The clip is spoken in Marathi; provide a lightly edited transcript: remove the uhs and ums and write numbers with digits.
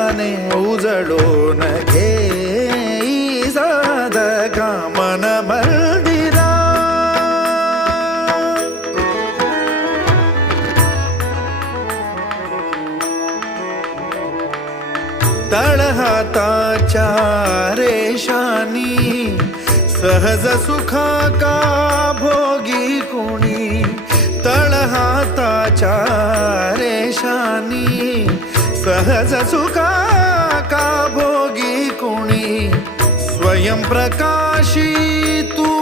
ज्ञाने उजळून घेई साधका मन मंदिरा. तळहाताच्या रेषानी सहज सुखा का भोगी कुणी. तळहाताच्या रेषानी सहज सुखा का भोगी कुणी. स्वयं प्रकाशी तू